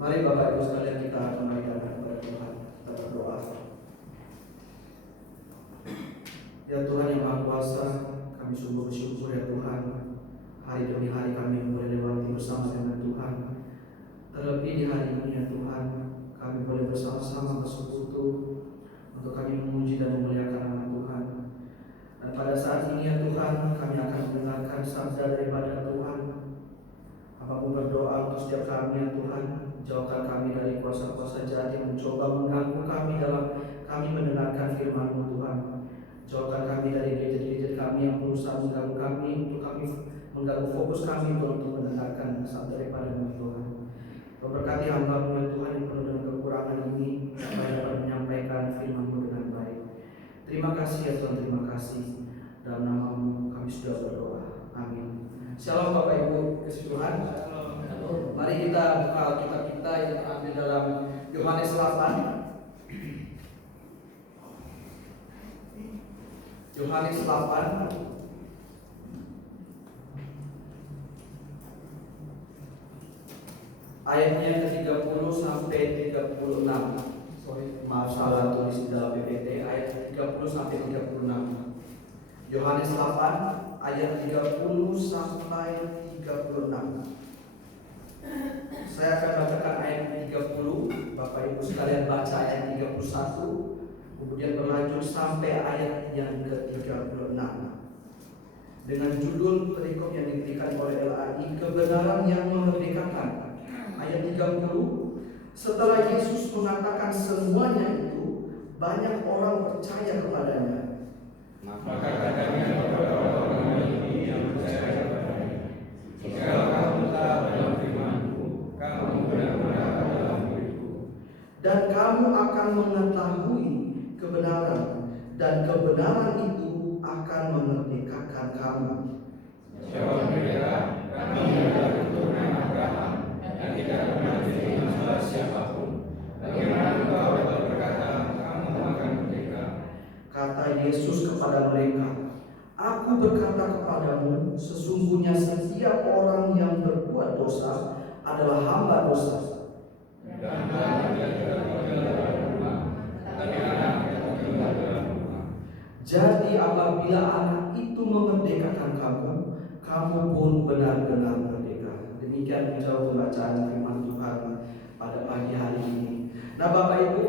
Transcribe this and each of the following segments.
Mari Bapak Ibu sekalian kita kembali datang kepada Tuhan. Kita berdoa. Ya Tuhan yang Maha Kuasa, kami sungguh bersyukur ya Tuhan, hari demi hari kami boleh lewati bersama dengan Tuhan. Terlebih di hari ini ya Tuhan, kami boleh bersama-sama bersekutu untuk kami memuji dan memuliakan nama Tuhan. Dan pada saat ini ya Tuhan, kami akan mendengarkan sabda daripada Tuhan. Hamba-Mu berdoa untuk setiap kami ya Tuhan, jauhkan kami dari kuasa-kuasa jahat yang mencoba mengganggu kami dalam kami mendengarkan firman-Mu Tuhan. Jauhkan kami dari gadget-gadget kami yang berusaha mengganggu kami, untuk kami mengganggu fokus kami untuk mendengarkan sabda daripada-Mu Tuhan. Berkati hamba-Mu ya Tuhan yang penuh dengan kekurangan ini, supaya dapat menyampaikan firman-Mu dengan baik. Terima kasih ya Tuhan, terima kasih. Dalam nama-Mu kami sudah berdoa. Amin. Shalom Bapak Ibu keseluruhan. Mari kita buka Alkitab kita yang terambil dalam Yohanes 8. Yohanes 8 ayatnya ke-30 sampai 36. Maaf salah tulis di dalam PPT, ayat 30 sampai 36. Yohanes 8 ayat 30 sampai 36. Saya akan bacakan ayat 30, Bapak Ibu sekalian baca ayat 31, kemudian berlanjut sampai ayat yang ke-36. Dengan judul perikop yang diberikan oleh LAI, kebenaran yang memerdekakan. Ayat 30, setelah Yesus mengatakan semuanya itu, banyak orang percaya kepadanya. Maka katanya kepada orang-orang ini yang percaya kepadanya, jika kamu tetap dalam firman-Ku, kamu benar-benar dalam milikku, dan kamu akan mengetahui kebenaran, dan kebenaran itu akan memerdekakan kamu. Jawab mereka, kami adalah keturunan Abraham dan tidak pernah diterima salah siapapun. Bagaimana engkau dapat berkata, kamu akan merdeka? Kata Yesus kepada mereka, Aku berkata kepadamu, sesungguhnya setiap orang yang berbuat dosa adalah hamba dosa. Dan anak yang tidak tinggal dalam rumah, tapi anak yang tinggal dalam rumah. Jadi apabila anak itu memerdekakan kamu, kamu pun benar-benar merdeka. Demikian menjawab pembacaan firman Tuhan pada pagi hari ini. Nah Bapak Ibu,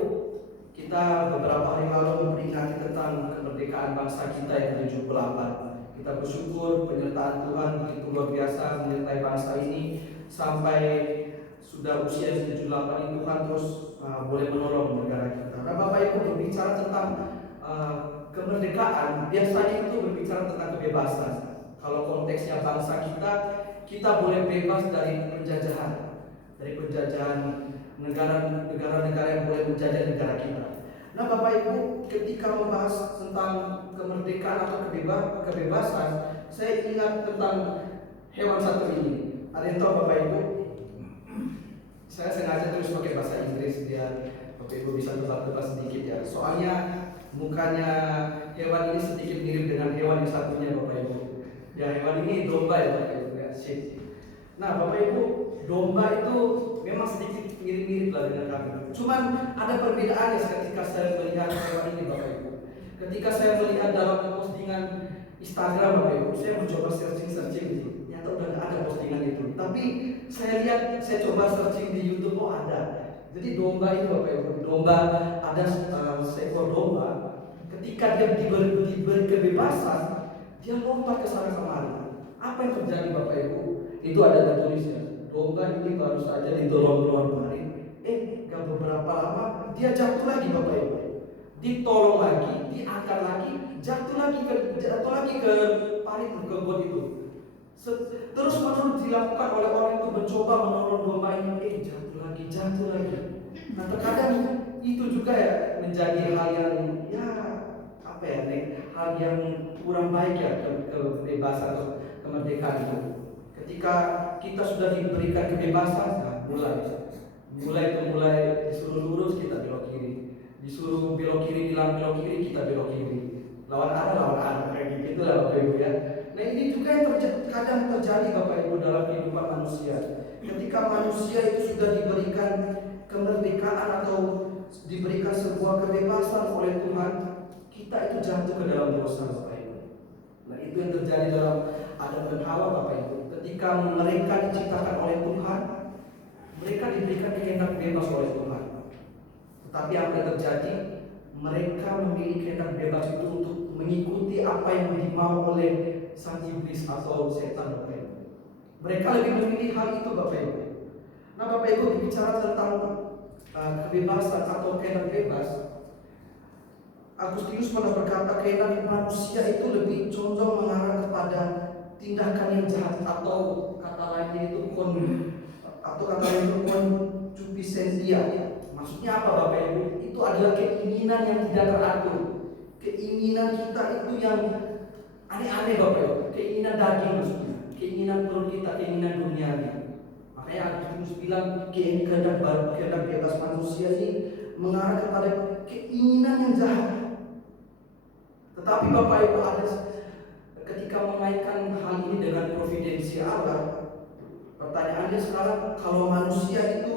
kita beberapa hari lalu memperingati tentang kemerdekaan bangsa kita yang ke-78. Kita bersyukur penyertaan Tuhan begitu luar biasa menyertai bangsa ini sampai sudah usia 78 ini Tuhan terus boleh menolong negara kita. Nah Bapak Ibu, berbicara tentang kemerdekaan biasanya itu berbicara tentang kebebasan. Kalau konteksnya bangsa kita boleh bebas dari penjajahan, negara-negara yang boleh menjajah negara kita. Nah Bapak Ibu, ketika membahas tentang kemerdekaan atau kebebasan, saya ingat tentang hewan satu ini. Ada yang tahu Bapak Ibu? Saya sengaja tulis pakai bahasa Inggris biar Bapak Ibu bisa tebak-tebak sedikit ya. Soalnya mukanya hewan ini sedikit mirip dengan hewan yang satunya Bapak Ibu. Ya hewan ini domba ya Bapak Ibu ya, sheep. Nah Bapak Ibu, domba itu memang sedikit mirip-mirip lah dengan kami. Cuman ada perbedaannya ketika saya melihat hewan ini Bapak Ibu. Ketika saya melihat dalam postingan Instagram Bapak Ibu, saya mencoba searching gitu. Ternyata udah nggak ada postingan itu. Tapi saya lihat, saya coba searching di YouTube, oh ada. Jadi domba itu Bapak Ibu, domba ada seekor domba. Ketika dia diberi kebebasan, dia lompat ke sana kemari. Apa yang terjadi Bapak Ibu? Itu ada tertulisnya. Domba ini baru saja ditolong kemarin. Gak beberapa lama dia jatuh lagi Bapak Ibu. Ditolong lagi, diangkat lagi, jatuh lagi ke parit ke got itu. Terus menerus dilakukan oleh orang itu mencoba menolong domba ini. Jatuh lagi. Nah terkadang itu juga ya menjadi hal yang hal yang kurang baik ya kebebasan atau kemerdekaan itu. Ketika kita sudah diberikan kebebasan, mulai disuruh lurus kita belok kiri, disuruh belok kiri kita belok kiri, lawan arah kayak gitu lah Bapak Ibu ya. Nah ini juga yang kadang terjadi Bapak Ibu dalam kehidupan manusia. ketika manusia itu sudah diberikan kemerdekaan atau diberikan sebuah kebebasan oleh Tuhan, kita itu jatuh ke dalam dosa, Bapak Ibu. Nah, itu yang terjadi dalam Adam dan Hawa, Bapak Ibu. Ketika mereka diciptakan oleh Tuhan, mereka diberikan kehendak bebas oleh Tuhan. Tetapi apa yang terjadi? Mereka memiliki kehendak bebas itu untuk mengikuti apa yang dimau oleh sang iblis atau setan, Bapak Ibu. Mereka lebih memilih hal itu, Bapak Ibu. Nah, Bapak Ibu bicara tentang kebebasan atau kehendak bebas. Agustinus pernah berkata kehendak manusia itu lebih condong mengarah kepada tindakan yang jahat, atau kata lainnya itu concupiscentia. Maksudnya apa, Bapak Ibu? Itu adalah keinginan yang tidak teratur. Keinginan kita itu yang aneh-aneh, Bapak Ibu. Keinginan daging maksudnya. Keinginan perut kita, keinginan duniawi. Makanya Agustinus bilang kehendak bebas manusia ini mengarah kepada keinginan yang jahat. Tetapi Bapak Ibu, ada ketika mengaitkan hal ini dengan providensi Allah, pertanyaannya sekarang, kalau manusia itu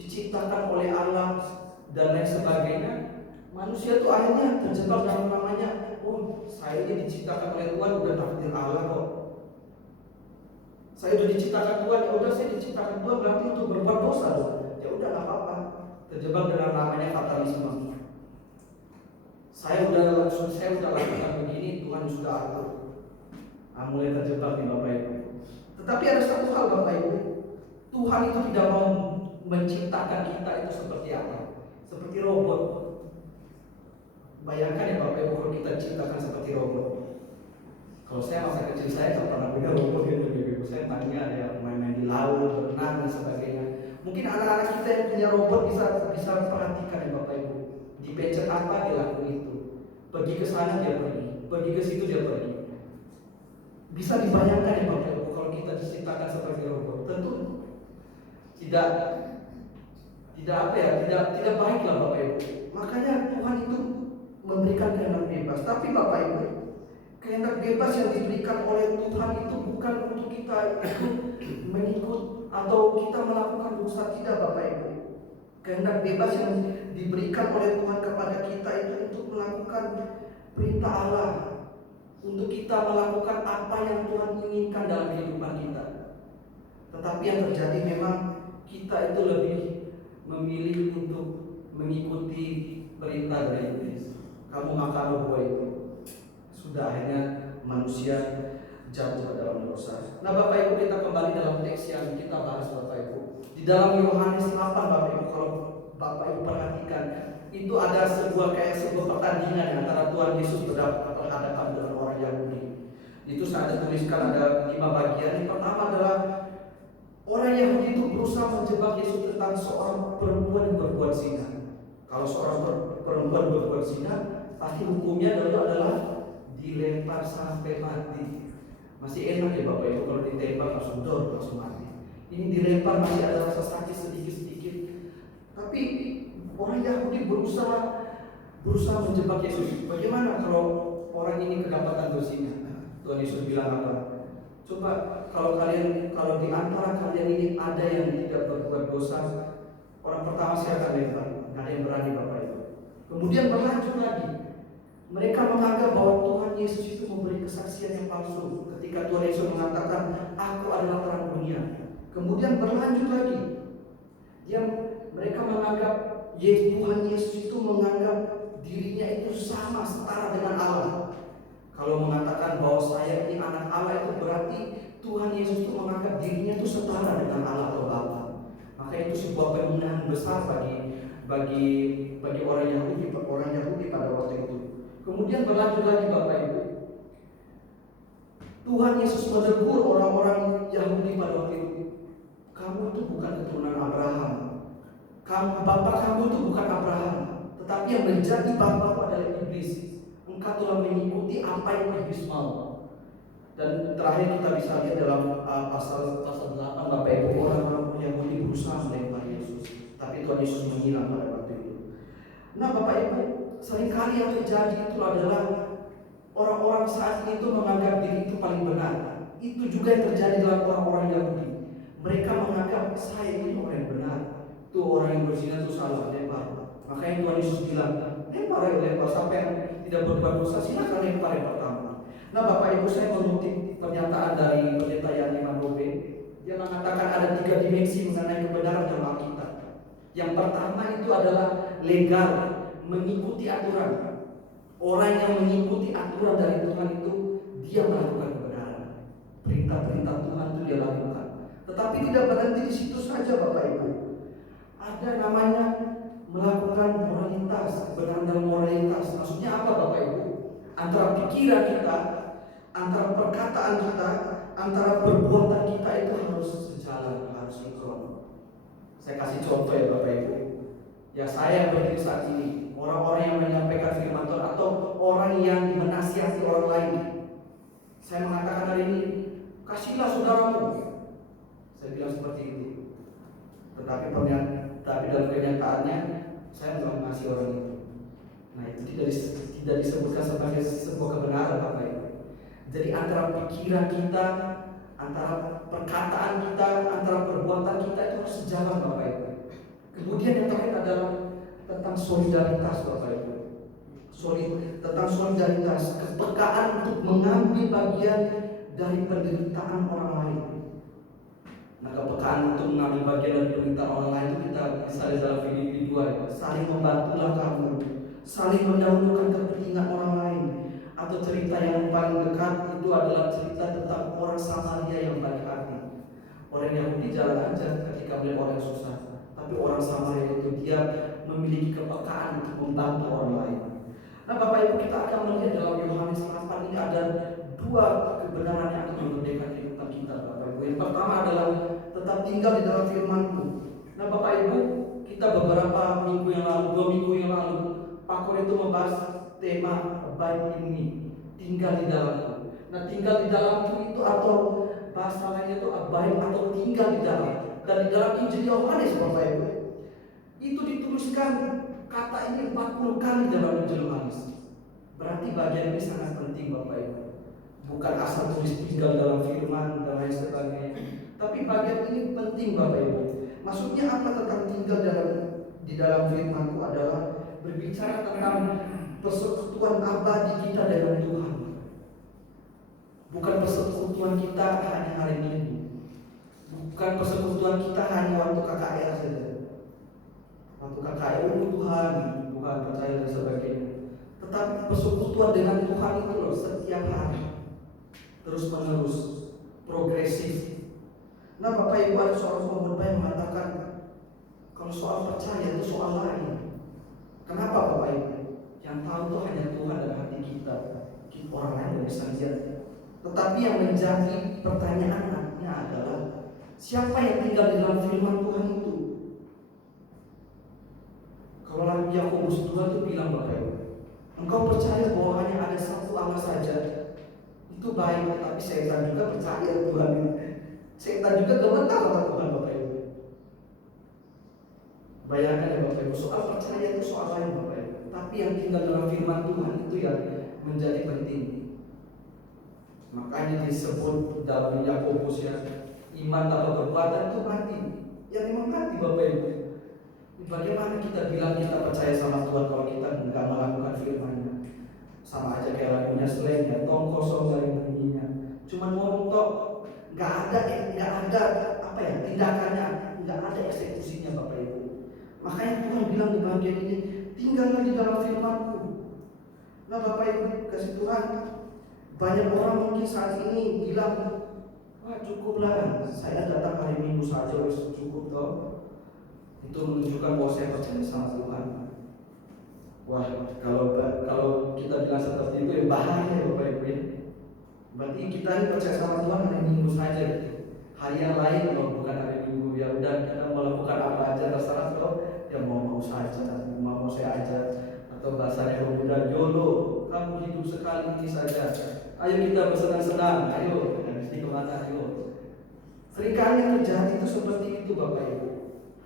diciptakan oleh Allah dan lain sebagainya, manusia itu akhirnya terjebak dalam namanya, oh saya ini diciptakan oleh Tuhan, udah takdir Allah kok. Saya sudah diciptakan Tuhan, ya udah saya diciptakan Tuhan berarti untuk berbuat dosa loh. Ya udah nggak apa-apa. Terjebak dengan namanya fatalisme. Saya udah lakukan begini, Tuhan sudah atur. Mulai terjebak nih Bapak Ibu. Tetapi ada satu hal, Bapak Ibu, Tuhan itu tidak mau menciptakan kita itu seperti apa? Seperti robot. Bayangkan ya Bapak Ibu, kalau kita ciptakan seperti robot. Kalau saya masa kecil saya tak pernah punya robot gitu, Ibu. Saya tanya ada yang main-main di laut, berenang dan sebagainya. Mungkin anak-anak kita yang punya robot bisa perhatikan ya Bapak Ibu. Dipencet apa dia lakukan itu. Pergi ke sana dia pergi, pergi ke situ dia pergi. Bisa dibayangkan ya Bapak Ibu, kalau kita diciptakan seperti robot, tentu tidak baiklah Bapak Ibu. Makanya Tuhan itu memberikan kehendak bebas. Tapi Bapak Ibu, kehendak bebas yang diberikan oleh Tuhan itu bukan untuk kita mengikut atau kita melakukan dosa, tidak Bapak Ibu. Kehendak bebas yang diberikan oleh Tuhan kepada kita itu untuk melakukan perintah Allah, untuk kita melakukan apa yang Tuhan inginkan dalam kehidupan kita. Tetapi yang terjadi memang kita itu lebih memilih untuk mengikuti perintah dari iblis. Kamu makan buah itu. Sudah akhirnya manusia jatuh ke dalam dosa. Nah Bapak Ibu, kita kembali dalam teks yang kita bahas Bapak Ibu. Di dalam Yohanes 8 Bapak Ibu, kalau Bapak Ibu perhatikan, itu ada sebuah pertandingan antara Tuhan Yesus berhadapan dengan orang Yahudi. Itu saya tuliskan ada 5 bagian. Yang pertama adalah orang Yahudi itu berusaha menjebak Yesus tentang seorang perempuan yang berbuat zina. Kalau seorang perempuan berbuat zina, pasti hukumnya adalah dilempar sampai mati. Masih enak ya Bapak Ibu kalau ditembak langsung mati. Ini dilempar masih ada rasa sakit sedikit-sedikit. Tapi orang Yahudi berusaha menjebak Yesus. Bagaimana kalau orang ini kedapatan berzina? Tuhan Yesus bilang apa? Coba kalau di antara kalian ini ada yang tidak berbuat dosa, orang pertama saya akan lempar. Nggak ada yang berani Bapak Ibu. Kemudian berlanjut lagi. Mereka menganggap bahwa Tuhan Yesus itu memberi kesaksian yang palsu ketika Tuhan Yesus mengatakan, "Aku adalah terang dunia." Kemudian berlanjut lagi. Mereka menganggap Tuhan Yesus itu menganggap dirinya itu sama setara dengan Allah. Kalau mengatakan bahwa saya ini anak Allah, itu berarti Tuhan Yesus itu menganggap dirinya itu setara dengan Allah atau Bapa. Maka itu sebuah penghinaan besar bagi orang Yahudi pada waktu itu. Kemudian berlanjut lagi Bapak Ibu. Tuhan Yesus menegur orang-orang Yahudi pada waktu itu. Kamu itu bukan keturunan Abraham. Bapak kamu itu bukan Abraham, tetapi yang menjadi bapak adalah iblis. Engkau telah mengikuti apa yang iblis mau. Dan terakhir kita bisa lihat dalam pasal 8 Bapak Ibu, orang-orang Yahudi berusaha melempar Yesus, tapi Tuhan Yesus menghilang pada waktu itu. Nah Bapak Ibu, seringkali yang terjadi itu adalah orang-orang saat itu menganggap diri itu paling benar. Itu juga yang terjadi dalam orang-orang Yahudi. Mereka menganggap saya ini orang yang benar. Tuh orang yang berzina itu salah, lempar. Makanya Tuhan Yesus bilang, lempar ya lempar, sampai yang tidak berbuat dosa silakan lempar yang pertama. Nah Bapak Ibu, saya mengutip pernyataan dari Pendeta Yani Mandobe. Dia mengatakan ada 3 dimensi mengenai kebenaran dalam Alkitab. Yang pertama itu adalah legal, mengikuti aturan. Orang yang mengikuti aturan dari Tuhan itu dia melakukan kebenaran. Perintah-perintah Tuhan itu dia lakukan. Tetapi tidak berhenti di situ saja Bapak Ibu. Ada namanya melakukan moralitas, kebenaran dalam moralitas. Maksudnya apa Bapak Ibu? Antara pikiran kita, antara perkataan kita, antara perbuatan kita itu harus sejalan, harus sinkron. Saya kasih contoh ya Bapak Ibu. Ya saya berdiri saat ini, orang-orang yang menyampaikan firman Tuhan atau orang yang menasihati orang lain. Saya mengatakan hari ini, kasihlah saudaramu. Saya bilang seperti itu. Tetapi dalam kenyataannya saya belum mengasihi orang itu. Nah itu tidak disebutkan sebagai sebuah kebenaran Bapak Ibu. Jadi antara pikiran kita, antara perkataan kita, antara perbuatan kita itu harus sejalan Bapak Ibu. Kemudian yang terakhir adalah tentang solidaritas Bapak Ibu. Tentang solidaritas, kepekaan untuk mengambil bagian dari penderitaan orang lain. Nah kepekaan untuk mengambil bagian dari penderitaan orang lain itu kita bisa lihat dalam Filipi 2 ya. Saling membantulah kamu, saling mendahulukan kepentingan orang lain. Atau cerita yang paling dekat itu adalah cerita tentang orang Samaria yang baik hati. Orang Yahudi jalan aja ketika melihat orang susah, tapi orang Samaria itu dia memiliki kepekaan untuk membantu orang lain. Nah Bapak Ibu, kita akan melihat dalam Yohanes 8 ini ada 2 kebenaran yang akan memerdekakan kehidupan kita Bapak Ibu. Yang pertama adalah tetap tinggal di dalam firman-Mu. Nah Bapak Ibu, kita beberapa minggu yang lalu, 2 minggu yang lalu, Pak Kor itu membahas tema abide in me, tinggal di dalamku. Nah tinggal di dalamku itu atau bahasa lainnya itu abide atau tinggal di dalam. Dan di dalam Injil Yohanes Bapak Ibu itu dituliskan kata ini 40 kali dalam Injil Yohanes. Berarti bagian ini sangat penting Bapak Ibu. Bukan asal tulis tinggal dalam firman dan lain sebagainya, tapi bagian ini penting Bapak Ibu. Maksudnya apa tentang tinggal di dalam firman-Ku adalah berbicara tentang persekutuan abadi kita dengan Tuhan. Bukan persekutuan kita hanya hari Minggu. Bukan persekutuan kita hanya waktu KKR saja. Waktu KKR Tuhan percaya dan sebagainya. Tetapi persekutuan dengan Tuhan itu loh setiap hari, terus menerus, progresif. Nah Bapak Ibu, ada seorang pengkhotbah yang mengatakan kalau soal percaya itu soal lain. Kenapa Bapak Ibu? Yang tahu itu hanya Tuhan dan hati kita. Orang lain tidak bisa lihat. Tetapi yang menjadi pertanyaannya adalah siapa yang tinggal di dalam firman Tuhan itu? Kalau lagu Yakobus 2 itu bilang Bapak Ibu, engkau percaya bahwa hanya ada satu Allah saja, itu baik. Tapi setan juga percaya Tuhan. Setan juga gemetar sama Tuhan Bapak Ibu. Bayangkan ya Bapak Ibu, soal percaya itu soal lain Bapak Ibu. Tapi yang tinggal dalam firman Tuhan itu yang menjadi penting. Makanya disebut dalam Yakobus ya, iman tanpa perbuatan itu mati. Ya memang mati Bapak Ibu. Bagaimana kita bilang kita percaya sama Tuhan kalau kita enggak melakukan firman-Nya? Sama aja kayak lagunya slang ya, tong kosong dari bunyinya. Cuma ngomong tok, enggak ada apa ya tindakannya, enggak ada eksekusinya Bapak Ibu. Makanya Tuhan bilang di bagian ini, tinggallah di dalam firman-Ku. Nah Bapak Ibu kasih Tuhan, banyak orang mungkin saat ini bilang, wah cukuplah, saya datang hari Minggu saja wis cukup toh. Itu menunjukkan bahwa saya percaya sama Tuhan. Wah, kalau kita bilang seperti itu ya bahaya Bapak Ibu. Berarti kita ini percaya sama Tuhan hari Minggu saja gitu. Hari yang lain kalau bukan hari Minggu ya udah kita melakukan apa aja terserah toh. Ya mau saja, mau saya aja. Atau bahasanya pemuda YOLO, kamu hidup sekali ini saja. Ayo kita bersenang-senang, ayo mesti kemana ayo. Seringkali yang terjadi itu seperti itu Bapak Ibu.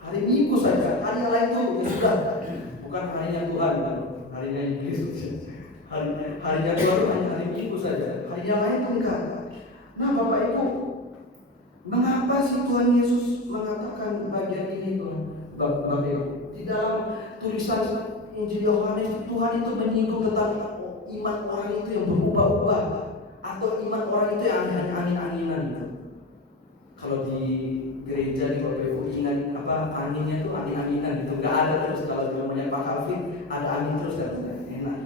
Hari Minggu saja, hari yang lain itu ya sudah. Bukan harinya Tuhan, harinya Inggris. Harinya Tuhan hanya hari Minggu saja. Hari yang lain itu enggak. Nah Bapak Ibu, mengapa Kenapa sih Tuhan Yesus mengatakan bagian ini Bapak Ibu? Di dalam tulisan Injil Yohanes, Tuhan itu menyinggung tentang iman orang itu yang berubah-ubah, atau iman orang itu yang angin-anginan gitu. Kalau di gereja di Bapak Ibu ingat anginnya itu angin-anginan gitu, nggak ada terus. Kalau namanya Pak Alvin ada angin terus kan, enak.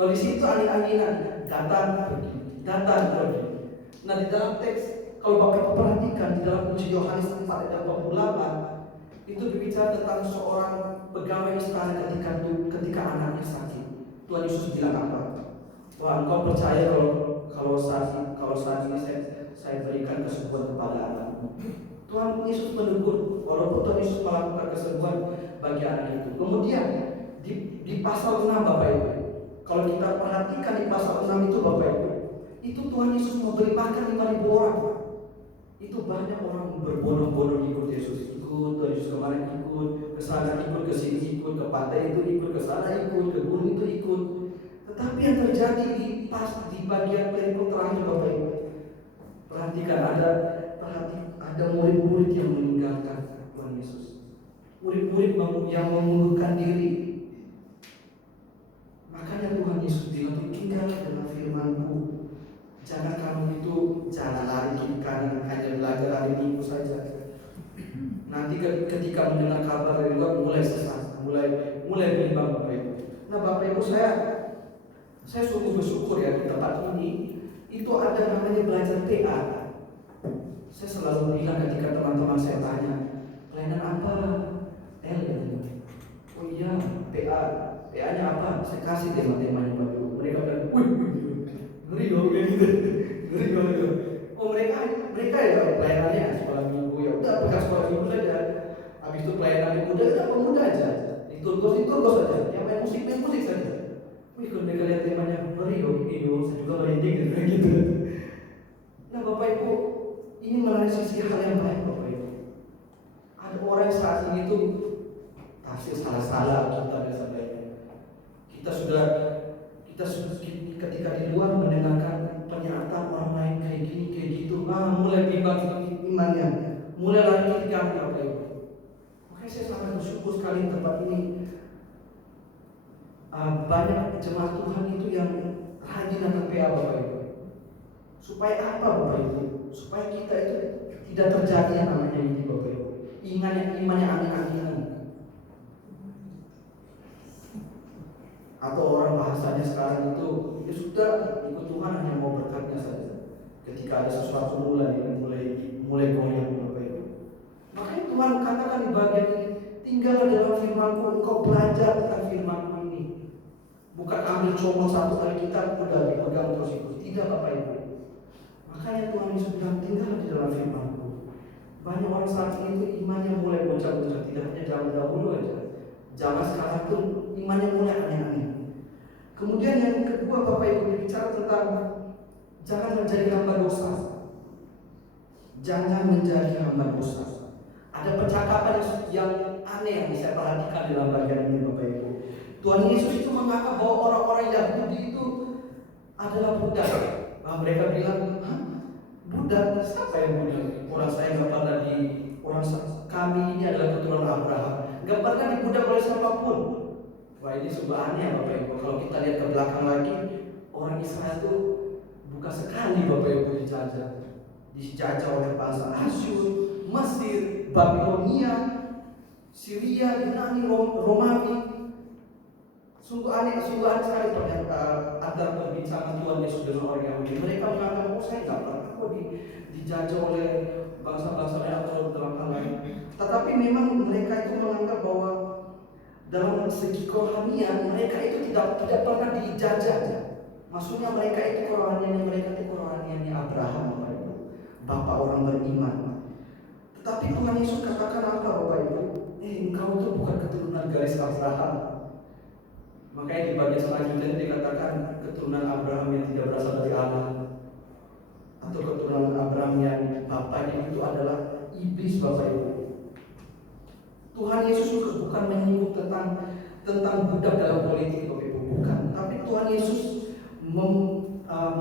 Kalau di situ angin-anginan, datang pergi. Nah di dalam teks, kalau Bapak Ibu perhatikan di dalam Injil Yohanes 4 ayat 28, itu berbicara tentang seorang pegawai istana ketika anaknya sakit. Tuhan Yesus bilang apa? Wah, engkau percaya kalau saat ini saya berikan kesembuhan kepada anakmu. Tuhan Yesus menegur, walaupun Tuhan Yesus melakukan kesembuhan bagi anak itu. Kemudian di pasal 6 Bapak Ibu, kalau kita perhatikan di pasal 6 itu Bapak Ibu, itu Tuhan Yesus memberi makan 5.000 orang. Itu banyak orang berbondong-bondong ikut Yesus, Tuhan Yesus kemarin ikut, ke sana ikut, ke sini ikut, ke pantai itu ikut, ke sana ikut, ke gunung itu ikut. Tetapi yang terjadi di bagian perikop terakhir Bapak Ibu, perhatikan ada murid-murid yang meninggalkan Tuhan Yesus. Murid-murid yang mengundurkan diri. Makanya Tuhan Yesus bilang, tinggallah dengan firman-Ku. Jangan kamu itu jangan lari kiri kanan, hanya belajar hari Minggu saja. Nanti ketika mendengar kabar dari luar mulai sesat, mulai bimbang Bapak Ibu. Nah Bapak Ibu, saya sungguh bersyukur ya di tempat ini itu ada namanya belajar PA. Saya selalu bilang ketika teman-teman saya tanya, pelayanan apa? Oh iya, PA. PA-nya apa? Saya kasih tema-temanya Bapak Ibu. Mereka bilang, ngeri dong gitu. Oh mereka ya pelayanannya sekolah minggu, ya udah bekas sekolah minggu saja. Habis itu pelayanan pemuda, udah pemuda aja. Itu saja. Yang main musik saja. Kalau mereka lihat temanya, ngeri dong, saya juga merinding gitu. Nah Bapak Ibu, ini melalui sisi hal yang baik Bapak Ibu. Ada orang saat ini tuh tafsir salah-salah kita dan sebagainya. Kita sudah ketika di luar mendengarkan pernyataan orang lain kayak gini kayak gitu, mulai bimbang imannya, mulai lari ke kami Bapak Ibu. Makanya saya sangat bersyukur sekali di tempat ini. Banyak jemaat Tuhan itu yang rajin datang PA Bapak Ibu. Supaya apa Bapak Ibu? Supaya kita itu tidak terjadi yang namanya ini Bapak Ibu. Imannya angin-anginan. Atau orang bahasanya sekarang itu, ya sudah ikut Tuhan hanya mau berkatnya saja. Ketika ada sesuatu mulai goyang Bapak Ibu. Makanya Tuhan katakan di bagian ini, tinggallah dalam firman-Ku, engkau belajar tentang firman-Ku ini. Bukan ambil comot satu kali kita udah dipegang terus itu. Tidak Bapak Ibu. Makanya Tuhan Yesus bilang, tinggallah di dalam firman-Ku. Banyak orang saat ini tuh imannya mulai bocah-bocah, tidak hanya zaman dahulu aja. Zaman sekarang tuh imannya mulai aneh-aneh. Kemudian yang kedua Bapak Ibu berbicara tentang jangan menjadi hamba dosa. Jangan menjadi hamba dosa. Ada percakapan yang aneh yang bisa perhatikan dalam bagian ini Bapak Ibu. Tuhan Yesus itu menganggap bahwa orang-orang Yahudi itu adalah budak. Mereka bilang, budak? Siapa yang budak? Orang saya nggak pernah kami ini adalah keturunan Abraham. Nggak pernah dibudak oleh siapapun. Wah ini sungguh aneh Bapak Ibu. Kalau kita lihat ke belakang lagi, orang Israel itu bukan sekali Bapak Ibu dijajah oleh bangsa Asyur, Mesir, Babilonia, Syria, Yunani, Romawi. Sungguh aneh sekali antara perbincangan Tuhan Yesus dengan orang Yahudi. Mereka mengatakan, saya nggak pernah kok dijajah oleh bangsa-bangsa atau dalam hal lain. Tetapi memang mereka itu menganggap bahwa dalam segi kerohanian mereka itu tidak pernah dijajah. Maksudnya mereka itu kerohaniannya Abraham, Bapak orang beriman. Tetapi Tuhan Yesus katakan apa Bapak Ibu? Engkau itu bukan keturunan garis Abraham. Makanya di bagian selanjutnya dikatakan keturunan Abraham yang tidak berasal dari Allah, atau keturunan Abraham yang bapaknya itu adalah iblis Bapak Ibu. Tuhan Yesus juga bukan menyinggung tentang budak dalam politik Bapak Ibu, bukan. Tapi Tuhan Yesus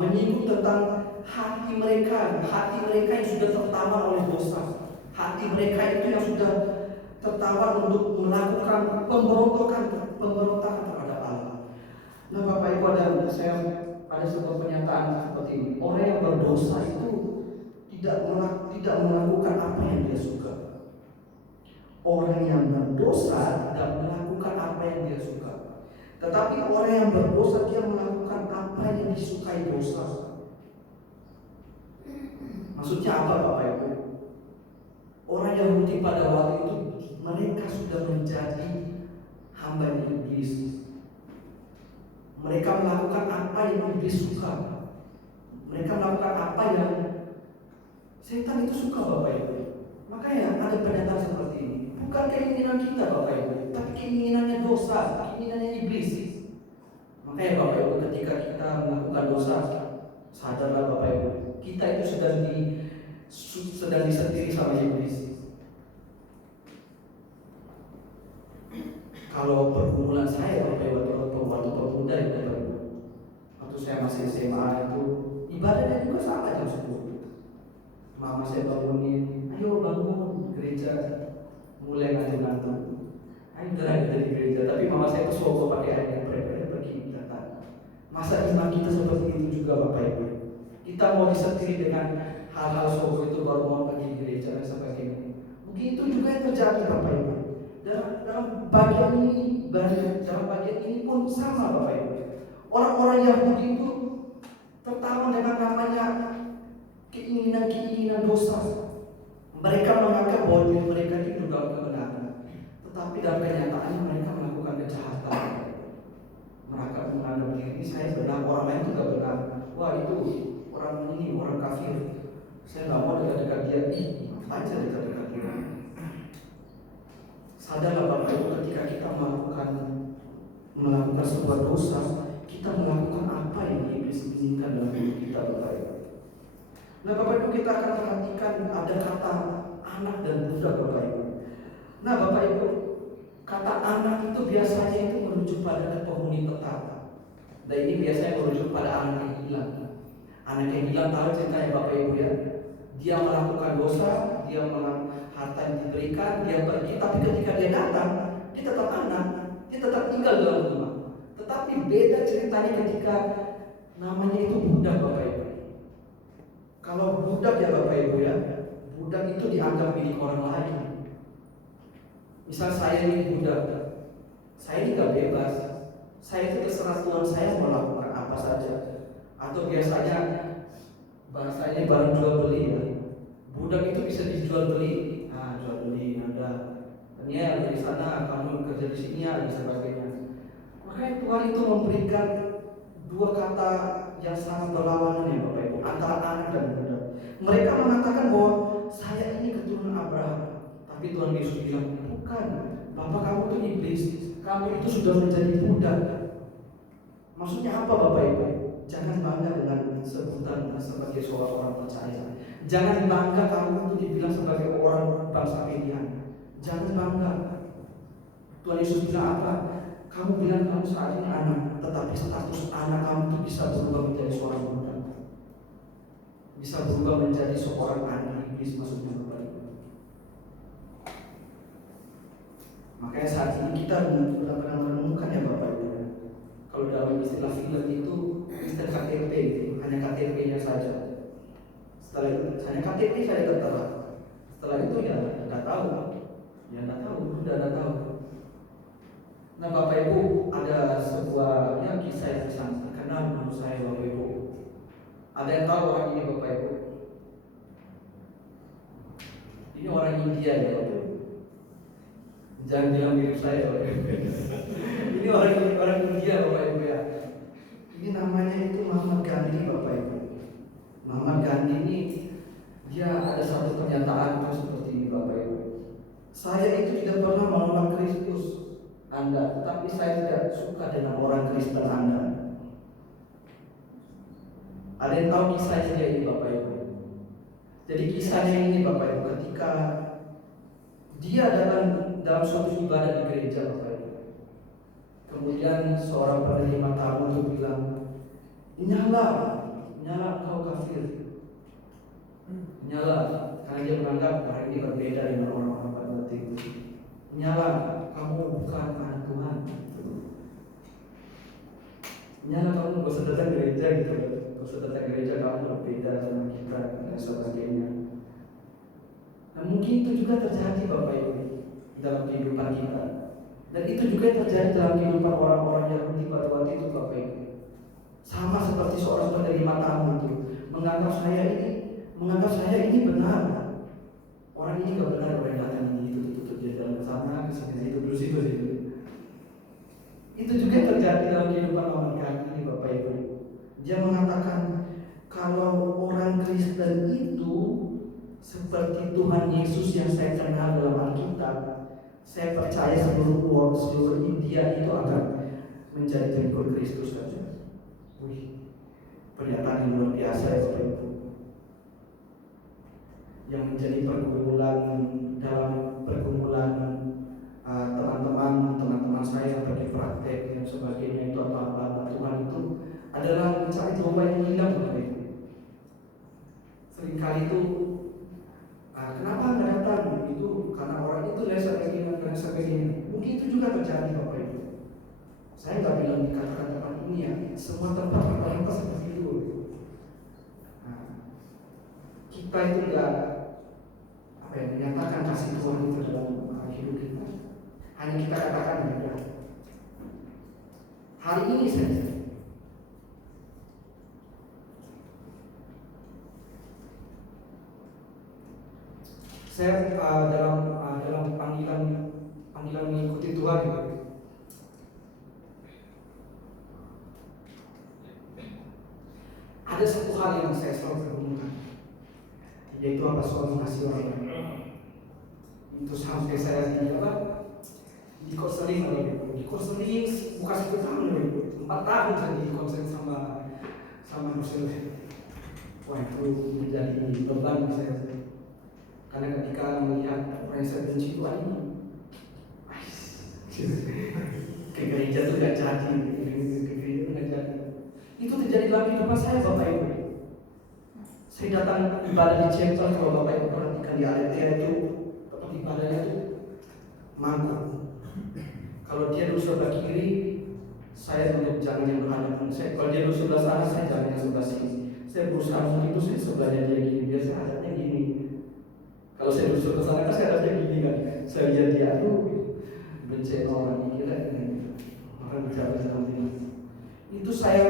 menyinggung tentang hati mereka yang sudah tertawan oleh dosa. Hati mereka itu yang sudah tertawan untuk melakukan pemberontakan terhadap Allah. Nah Bapak Ibu, ada sebuah pernyataan seperti ini. Orang yang berdosa itu tidak melakukan apa yang dia suka. Orang yang berdosa tidak melakukan apa yang dia suka. Tetapi orang yang berdosa dia melakukan apa yang disukai dosa. Maksudnya apa Bapak Ibu? Orang Yahudi pada waktu itu mereka sudah menjadi hamba iblis. Mereka melakukan apa yang iblis suka. Mereka melakukan apa yang setan itu suka Bapak Ibu. Makanya ada pernyataan seperti ini. Bukan keinginan kita Bapak Ibu, tapi keinginannya dosa, keinginannya iblis. Makanya Bapak Ibu, ketika kita melakukan dosa, sadarlah Bapak Ibu, kita itu sedang disetiri sama iblis. Kalau pergumulan saya Bapak Ibu, waktu pemuda itu Bapak Ibu, waktu saya masih SMA itu ibadahnya juga sama jam 10. Mama saya bangunin, ayo bangun gereja, mulai ngantuk-ngantuk. Ayo kita di gereja, tapi mama saya itu sogok pakai air pergi datang. Masa iman kita seperti itu juga Bapak Ibu? Kita mau disetiri dengan hal-hal sogok itu baru mau pergi gereja dan sebagainya. Mungkin itu juga yang terjadi Bapak Ibu. Dalam bagian ini pun sama Bapak Ibu. Orang-orang Yahudi itu tertawan dengan namanya keinginan dosa. Mereka menganggap bahwa mereka hidup dalam kebenaran, tetapi dalam kenyataannya mereka melakukan kejahatan. Mereka menganggap diri saya benar, orang lain juga benar. Wah itu orang ini orang kafir, saya nggak mau dekat-dekat dia. Aja dekat-dekat dia. Sadarlah Bapak Ibu, ketika kita melakukan sebuah dosa, kita melakukan apa yang iblis inginkan dalam hidup kita Bapak Ibu. Nah Bapak Ibu, kita akan perhatikan ada kata anak dan budak Bapak Ibu. Nah Bapak Ibu, kata anak itu biasanya itu merujuk pada penghuni tetap. Dan ini biasanya merujuk pada anak yang hilang. Anak yang hilang, tahu ceritanya Bapak Ibu ya. Dia melakukan dosa, dia harta yang diberikan, dia pergi, tapi ketika dia datang, dia tetap anak, dia tetap tinggal dalam rumah. Tetapi beda ceritanya ketika namanya itu budak Bapak Ibu. Kalau budak ya Bapak Ibu ya, budak itu dianggap milik orang lain. Misal saya ini budak, saya ini gak bebas. Saya itu terserah Tuhan saya mau lakukan apa saja. Atau biasanya bahasanya barang jual beli ya. Budak itu bisa dijual beli. Nah, jual beli ada. Ini dari sana, kamu kerja di sini ya, dan sebagainya. Makanya Tuhan itu memberikan dua kata yang sangat berlawanan ya Bapak Ibu, antara anak dan budak. Mereka mengatakan bahwa saya ini keturunan Abraham, tapi Tuhan Yesus bilang bukan, Bapak kamu itu iblis, kamu itu sudah menjadi budak. Maksudnya apa Bapak Ibu? Jangan bangga dengan sebutan sebagai seorang orang percaya. Jangan bangga kamu itu dibilang sebagai orang bangsa pilihan. Jangan bangga. Tuhan Yesus bilang apa? Kamu bilang kamu saat ini anak, tetapi status anak kamu itu bisa berubah menjadi seorang budak. Bisa berubah menjadi seorang anak iblis, maksudnya Bapak Ibu. Makanya saat ini kita benar-benar menemukan ya Bapak Ibu. Kalau dalam istilah film itu istilah KTP, hanya KTP-nya saja. Setelah itu hanya KTP saya tertera. Setelah itu ya nggak tahu, udah nggak tahu. Nah Bapak Ibu, ada sebuah kisah yang sangat terkenal menurut saya Bapak Ibu. Ada yang tahu orang ini Bapak Ibu? Ini orang India ya Bapak Ibu. Jangan bilang mirip saya Bapak Ibu. Ini orang India Bapak Ibu ya. Ini namanya itu Mahatma Gandhi Bapak Ibu. Mahatma Gandhi ini dia ada satu pernyataan itu seperti ini Bapak Ibu. Saya itu tidak pernah menolak Kristus Anda, tetapi saya tidak suka dengan orang Kristen Anda. Ada yang tahu kisahnya dia ini Bapak Ibu? Jadi kisahnya ini Bapak Ibu, ketika dia datang dalam suatu ibadah di gereja Bapak Ibu, kemudian seorang penerima tamu itu bilang, nyala kau kafir, nyala, karena dia menganggap orang ini berbeda dengan orang-orang pada waktu itu. Nyala, kamu bukan anak Tuhan. Nyala, kamu gak usah datang gereja gitu. Gak usah datang gereja, kamu berbeda sama kita dan sebagainya. Nah, mungkin itu juga terjadi Bapak Ibu dalam kehidupan kita. Dan itu juga terjadi dalam kehidupan orang-orang Yahudi pada waktu itu Bapak Ibu. Sama seperti seorang penerima tamu itu menganggap saya ini benar. Orang ini gak benar, orang yang datang ini itu dia dalam sana kesini itu terus itu. Itu juga terjadi dalam kehidupan orang kami ini Bapak Ibu. Dia mengatakan kalau orang Kristen itu seperti Tuhan Yesus yang saya kenal dalam Alkitab, saya percaya seluruh India itu akan menjadi pengikut Kristus saja. Wih, pernyataan yang luar biasa ya Bapak Ibu. Yang menjadi pergumulan teman-teman saya bagi praktek dan sebagainya itu apa Tuhan itu adalah mencari domba yang hilang Bapak Ibu. Seringkali itu kenapa nggak datang itu karena orang itu dan sebagainya. Mungkin itu juga terjadi Bapak Ibu. Saya nggak bilang dikatakan tempat ini ya, semua tempat rata-rata seperti itu. Kita itu nggak menyatakan kasih Tuhan itu dalam hidup kita. Hanya kita katakan ya, hari ini saja. Saya dalam panggilan mengikuti Tuhan ya, ada satu hal yang saya selalu pergumulkan, yaitu apa soal mengasihi orang lain. Itu sampai saya di konseling bukan 1 tahun, 4 tahun saya di konseling sama dosen. Wah, itu menjadi beban bagi saya. Karena ketika melihat orang yang saya benci itu ke gereja itu gak jadi, itu terjadi dalam kehidupan saya Bapak Ibu. Saya datang ibadah di chapel, kalau Bapak Ibu perhatikan di Aletea itu tempat ibadahnya itu mangkuk. Kalau dia duduk sebelah kiri, saya duduk jangan yang berhadapan. Kalau dia duduk sebelah sana, saya jangan yang sebelah sini. Saya berusaha untuk itu, saya sebelahnya dia gini, biasa adatnya gini. Kalau saya duduk sebelah sana, kan saya adatnya gini kan. Saya lihat dia, benci orang kira ini orang bicara dalam diri. Itu saya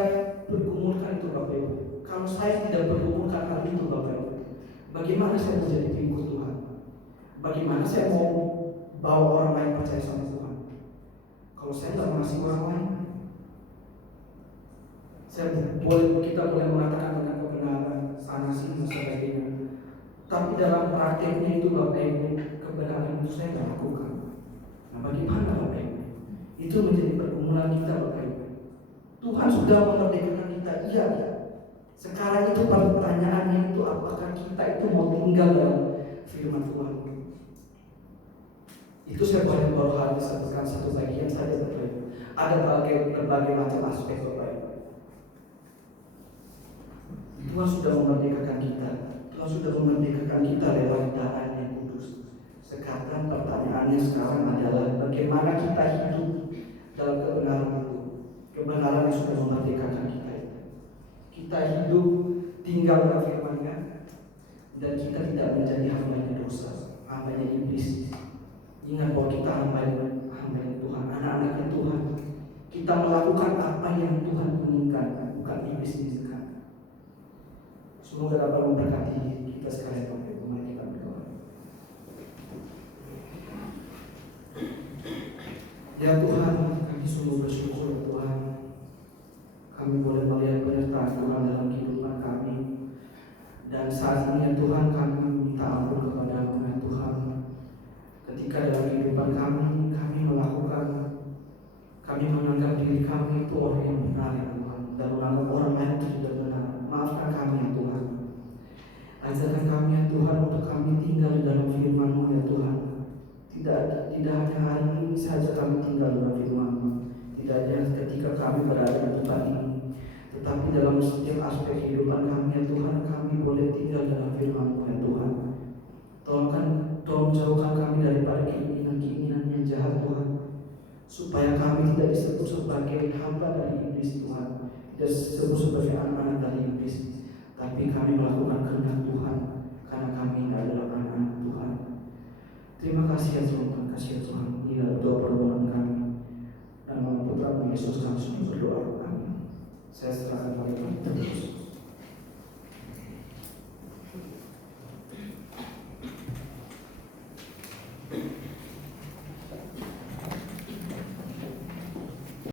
bergumulkan itu Bapak Ibu. Kalau saya tidak bergumulkan hal itu Bapak Ibu, bagaimana saya menjadi pengikut Tuhan? Bagaimana saya mau bawa orang lain percaya sama Tuhan? Kalau saya tidak mengasihi orang lain, kita boleh mengatakan dengan kebenaran sana sini dan sebagainya. Tapi dalam prakteknya itu Bapak Ibu, kebenaran itu saya tidak lakukan. Nah, bagaimana Bapak Ibu? Itu menjadi pergumulan kita Bapak Ibu. Tuhan sudah memerdekakan kita, iya. Sekarang itu pertanyaannya itu apakah kita itu mau tinggal dalam firman Tuhan? Itu saya baru hanya sebutkan satu bagian saja Bapak Ibu. Ada berbagai macam aspek Bapak Ibu. Tuhan sudah memerdekakan kita. Tuhan sudah memerdekakan kita lewat darah yang kudus. Sekarang pertanyaannya sekarang adalah bagaimana kita hidup dalam kebenaran itu. Kebenaran yang sudah memerdekakan kita itu. Kita hidup tinggal dalam firman-Nya dan kita tidak menjadi hamba dosa, hamba iblis. Ingat bahwa kita hamba Tuhan, anak-anaknya Tuhan. Kita melakukan apa yang Tuhan inginkan, bukan iblis inginkan. Semoga dapat memberkati kita sekalian Bapak Ibu. Mari kita berdoa. Ya Tuhan, kami sungguh bersyukur Tuhan. Kami boleh melihat penyertaan Tuhan dalam kehidupan kami. Dan saat ini ya Tuhan, kami minta ampun kepada-Mu ya Tuhan. Ketika dalam kehidupan kami menganggap diri kami itu orang yang benar ya Tuhan, dan menganggap orang lain itu tidak benar. Maafkan kami ya Tuhan. Ajarkan kami ya Tuhan untuk kami tinggal di dalam firman-Mu ya Tuhan. Tidak hanya hari ini saja kami tinggal dalam firman-Mu. Tidak hanya ketika kami berada di tempat ini, tetapi dalam setiap aspek kehidupan kami ya Tuhan, kami boleh tinggal dalam firman-Mu ya Tuhan. Tolong Kami tidak disebut sebagai hamba dari iblis Tuhan, tidak disebut sebagai anak-anak dari iblis, tapi kami melakukan kehendak Tuhan karena kami adalah anak-anak Tuhan. Terima kasih ya Tuhan, kasih ya Tuhan. Inilah doa permohonan kami. Dan nama Putra Yesus kami semua berdoa. Amin. Saya serahkan kepada Tuhan.